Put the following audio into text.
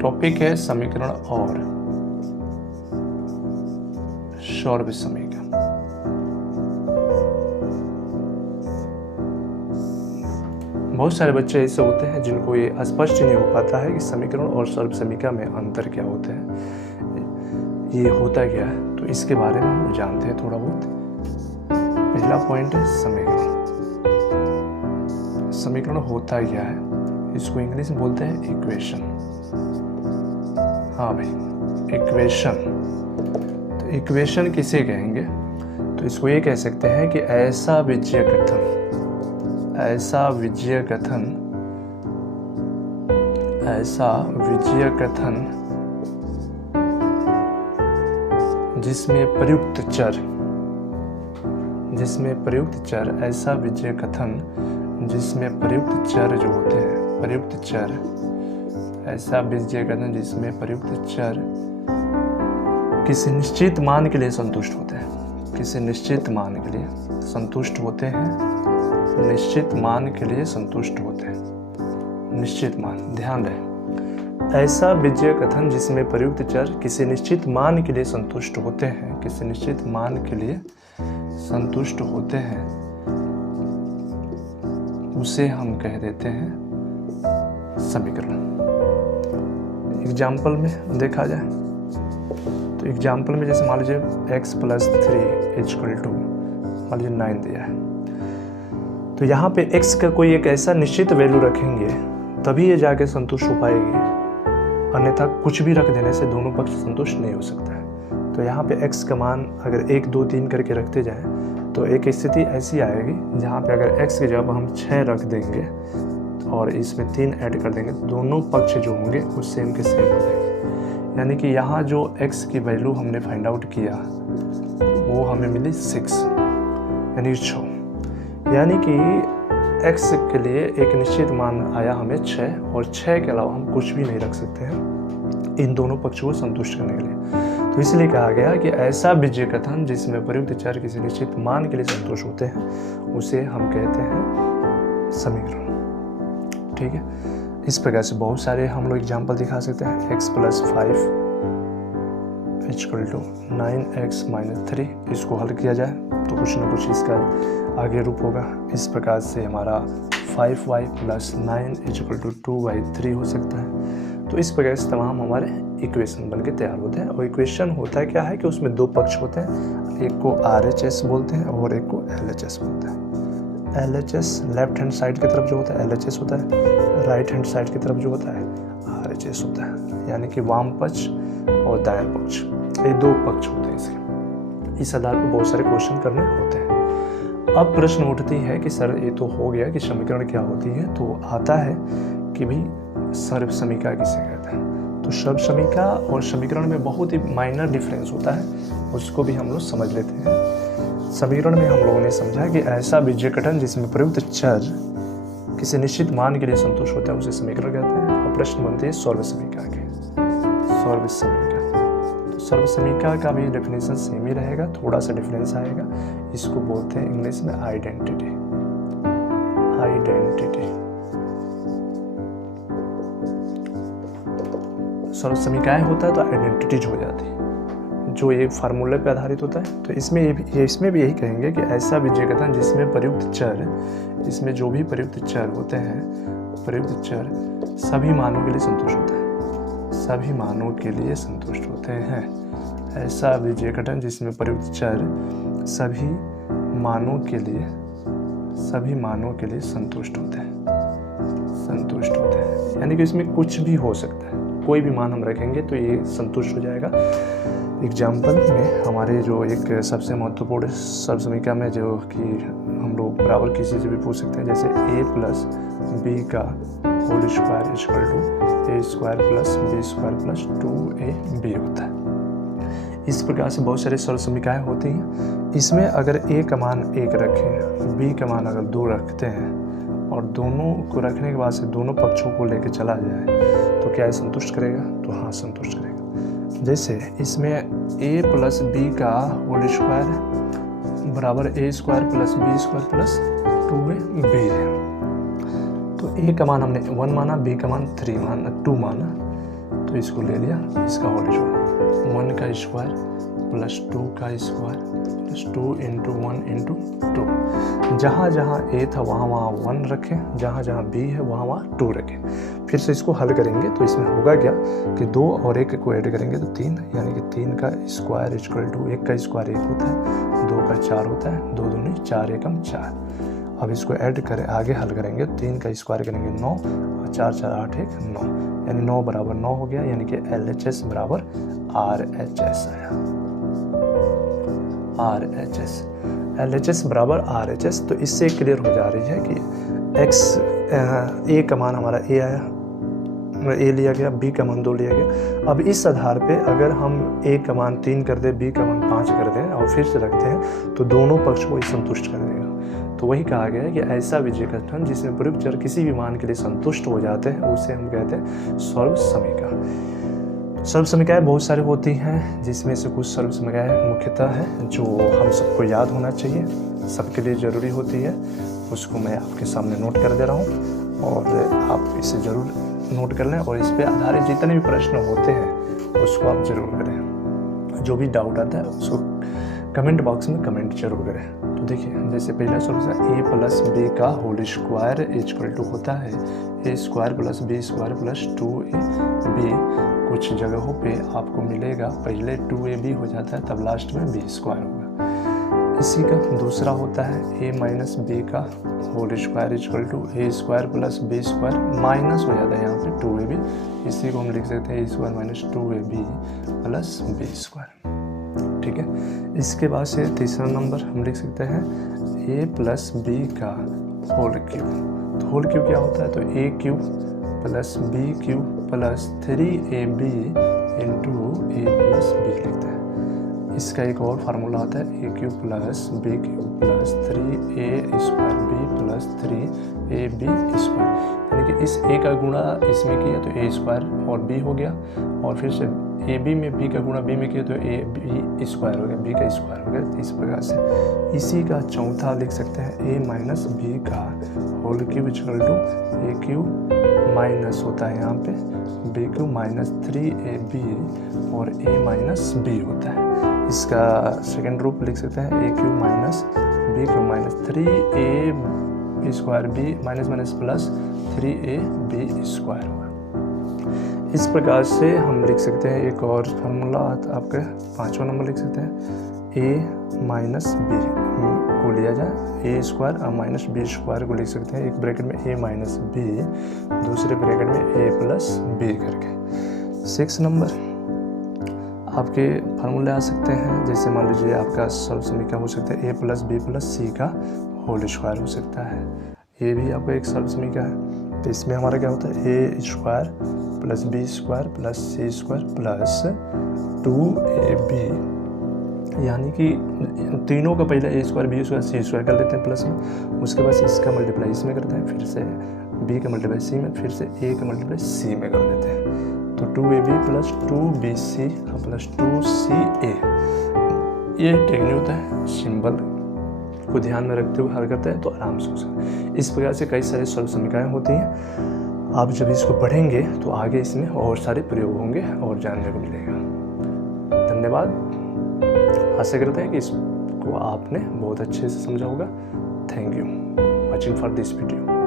Topic है समीकरण और सौरभ समीकरण। बहुत सारे बच्चे ऐसे होते हैं जिनको ये स्पष्ट नहीं हो पाता है कि समीकरण और सौरभ समीकरण में अंतर क्या होता है, ये होता क्या है। तो इसके बारे में हम जानते हैं थोड़ा बहुत। पहला पॉइंट है समीकरण। समीकरण होता क्या है, इसको इंग्लिश में बोलते हैं इक्वेशन। हाँ भाई, इक्वेशन। तो इक्वेशन किसे कहेंगे, तो इसको ये कह सकते हैं कि ऐसा बीजीय कथन जिसमें प्रयुक्त चर, ऐसा बीजीय कथन जिसमें प्रयुक्त चर जो होते हैं, ऐसा बीजीय कथन जिसमें प्रयुक्त चर किसी निश्चित मान के लिए संतुष्ट होते हैं, निश्चित मान के लिए संतुष्ट होते हैं। निश्चित मान, ध्यान रहे, ऐसा बीजीय कथन जिसमें प्रयुक्त चर किसी निश्चित मान के लिए संतुष्ट होते हैं, उसे हम कह देते हैं समीकरण। एग्जाम्पल में देखा जाए तो एग्जाम्पल में जैसे मान लीजिए x + 3 = मान लीजिए 9 दिया है। तो यहाँ पे x का कोई एक ऐसा निश्चित वैल्यू रखेंगे तभी ये जाके संतुष्ट हो पाएगी, अन्यथा कुछ भी रख देने से दोनों पक्ष संतुष्ट नहीं हो सकता है। तो यहाँ पे x का मान अगर 1, 2, 3 करके रखते जाएं तो एक स्थिति ऐसी आएगी जहाँ पे अगर x की जगह हम 6 रख देंगे और इसमें 3 ऐड कर देंगे, दोनों पक्ष जो होंगे वो सेम के सेम हो जाएंगे। यानी कि यहाँ जो x की वैल्यू हमने फाइंड आउट किया वो हमें मिली 6, यानी 6। यानी कि x के लिए एक निश्चित मान आया हमें 6, और 6 के अलावा हम कुछ भी नहीं रख सकते हैं इन दोनों पक्षों को संतुष्ट करने के लिए। तो इसलिए कहा गया कि ऐसा बीजीय कथन जिसमें प्रयुक्त चर किसी निश्चित मान के लिए संतुष्ट होते हैं उसे हम कहते हैं समीकरण। ठीक है, इस प्रकार से बहुत सारे हम लोग एग्जाम्पल दिखा सकते हैं। x + 5 = 9x - 3, इसको हल किया जाए तो कुछ ना कुछ इसका आगे रूप होगा। इस प्रकार से हमारा 5y + 9 = 2y3 हो सकता है। तो इस प्रकार से तमाम हमारे इक्वेशन बन के तैयार होते हैं। और इक्वेशन होता है क्या है कि उसमें दो पक्ष होते हैं, एक को RHS बोलते हैं और एक को LHS बोलते हैं। LHS लेफ्ट हैंड साइड की तरफ जो होता है LHS होता है, राइट हैंड साइड की तरफ जो होता है RHS होता है। यानी कि वाम पक्ष और दायां पक्ष, ये दो पक्ष होते हैं इसके। इस आधार पर बहुत सारे क्वेश्चन करने होते हैं। अब प्रश्न उठती है कि सर ये तो हो गया कि समीकरण क्या होती है, तो आता है कि भाई सर्व समीकरण किसे कहते हैं। तो सर्व समीकरण और समीकरण में बहुत ही माइनर डिफरेंस होता है, उसको भी हम लोग समझ लेते हैं। समीकरण में हम लोगों ने समझा कि ऐसा बीजीय कथन जिसमें प्रयुक्त चर किसी निश्चित मान के लिए संतुष्ट होता है उसे समीकरण कहते हैं। और प्रश्न बनते हैं सौरभ समीकरण के। सौरभ समीकरण का भी डेफिनेशन सेम ही रहेगा, थोड़ा सा डिफरेंस आएगा। इसको बोलते हैं इंग्लिश में आइडेंटिटी। सौरभ समीकरण होता है तो आइडेंटिटीज हो जाती है, जो एक फार्मूले पर आधारित होता है। तो इसमें भी यही कहेंगे कि ऐसा बीजीय कथन जिसमें प्रयुक्त चर, इसमें जो भी प्रयुक्त चर होते हैं, प्रयुक्त चर सभी मानों के लिए संतुष्ट होता है, ऐसा बीजीय कथन जिसमें प्रयुक्त चर सभी मानों के लिए संतुष्ट होते हैं। यानी कि इसमें कुछ भी हो सकता है, कोई भी मान हम रखेंगे तो ये संतुष्ट हो जाएगा। एग्जाम्पल में हमारे जो एक सबसे महत्वपूर्ण सर्व समीकरण में जो कि हम लोग बराबर किसी से भी पूछ सकते हैं, जैसे a + b का whole square = a² + b² + 2ab होता है। इस प्रकार से बहुत सारे सर्व समीकरण होती हैं। इसमें अगर a का मान 1 रखें, b का मान अगर 2 रखते हैं और दोनों को रखने के बाद से दोनों पक्षों को लेकर चला जाए तो क्या ये संतुष्ट करेगा? तो हाँ, संतुष्ट करेगा। जैसे इसमें a + b का होल स्क्वायर बराबर a² + b² + 2ab है। तो a का मान हमने 1 माना, b का मान 2 माना। तो इसको ले लिया, इसका होल स्क्वायर 1 का स्क्वायर प्लस 2 का स्क्वायर प्लस 2 इंटू 1 इंटू 2। जहाँ जहाँ ए था वहाँ वहाँ 1 रखें, जहाँ जहाँ बी है वहाँ वहाँ 2 रखें। फिर से इसको हल करेंगे तो इसमें होगा क्या कि 2 और 1 को ऐड करेंगे तो 3, यानी कि 3 का स्क्वायर इक्वल टू 1 का स्क्वायर 1 होता है, 2 का 4 होता है, 2 दूनी 4 एकम 4। अब इसको ऐड करें, आगे हल करेंगे, 3 का स्क्वायर करेंगे 9 और 4 4 8 1 9, यानी 9 बराबर 9 हो गया, यानी कि LHS बराबर RHS आया। RHS, LHS बराबर RHS। तो इससे क्लियर हो जा रही है कि x a का मान हमारा a आया, a लिया गया, b का मान 2 लिया गया। अब इस आधार पे अगर हम a का मान 3 कर दें, b का मान 5 कर दें और फिर से रखते हैं तो दोनों पक्ष को संतुष्ट कर देगा। तो वही कहा गया है कि ऐसा बीजीय गठन जिसमें प्रयुक्त चर किसी भी मान के लिए संतुष्ट हो जाते हैं उसे हम कहते हैं सर्वसमीका। सर्वसमीकाएं बहुत सारी होती हैं, जिसमें से कुछ सर्वसमीकाएं मुख्यतः है जो हम सबको याद होना चाहिए, सबके लिए ज़रूरी होती है। उसको मैं आपके सामने नोट कर दे रहा हूँ और आप इसे ज़रूर नोट कर लें और इस पर आधारित जितने भी प्रश्न होते हैं उसको आप ज़रूर करें। जो भी डाउट आता है उसको कमेंट बॉक्स में कमेंट जरूर करें। तो देखिए, जैसे पहला सॉल्यूशन a प्लस बी का होल स्क्वायर इक्वल टू होता है a square plus B square plus 2ab। कुछ जगहों पे आपको मिलेगा पहले 2ab हो जाता है तब लास्ट में b स्क्वायर होगा। इसी का दूसरा होता है a माइनस बी का whole square equal to a square plus B square minus हो जाता है यहाँ पे 2ab। इसी को हम लिख सकते हैं a square minus 2ab plus B square. ठीक है, इसके बाद से तीसरा नंबर हम लिख सकते हैं a प्लस बी का होल क्यूब। तो होल क्यूब क्या होता है, तो a cube plus B cube plus 3ab into a plus B लिखते हैं। इसका एक और फार्मूला आता है a cube plus B cube plus 3a square b plus 3ab square, यानी कि इस a का गुणा इसमें किया तो a स्क्वायर और b हो गया, और फिर से ए बी में b का गुणा b में किया तो ए बी स्क्वायर हो गया, b का स्क्वायर हो गया। इस प्रकार से इसी का चौथा लिख सकते हैं a माइनस बी का whole cube equal to A cube minus होता है यहाँ पे b क्यूब माइनस 3ab और a माइनस b होता है। इसका सेकेंड रूप लिख सकते हैं a cube minus b cube minus 3a square b minus minus plus 3ab square होगा। इस प्रकार से हम लिख सकते हैं एक और फार्मूला आपका 5वां नंबर लिख सकते हैं a माइनस बी को लिया जाए a स्क्वायर और माइनस बी स्क्वायर को लिख सकते हैं एक ब्रैकेट में a माइनस बी, दूसरे ब्रैकेट में a प्लस बी करके। 6 नंबर आपके फार्मूले आ सकते हैं, जैसे मान लीजिए आपका सर्वसमीका हो सकता है a प्लस बी प्लस सी का होल स्क्वायर हो सकता है। ये भी आपका एक सर्वसमीका है। तो इसमें हमारा क्या होता है a square plus B square plus C square plus 2ab, यानी कि तीनों का पहले a square B square C square कर लेते हैं प्लस में, उसके बाद इसका मल्टीप्लाई इसमें करते हैं, फिर से b का मल्टीप्लाई c में, फिर से a का मल्टीप्लाई c में कर देते हैं। तो 2ab plus 2bc plus 2ca, ये टेक्निक होता है, सिंबल को ध्यान में रखते हुए हल करते हैं तो आराम से हो सकता है। इस प्रकार से कई सारे सर्वसमीकाएं होती हैं। आप जब इसको पढ़ेंगे तो आगे इसमें और सारे प्रयोग होंगे और जानने को मिलेगा। धन्यवाद। आशा करते हैं कि इसको आपने बहुत अच्छे से समझा होगा। Thank you watching for this video.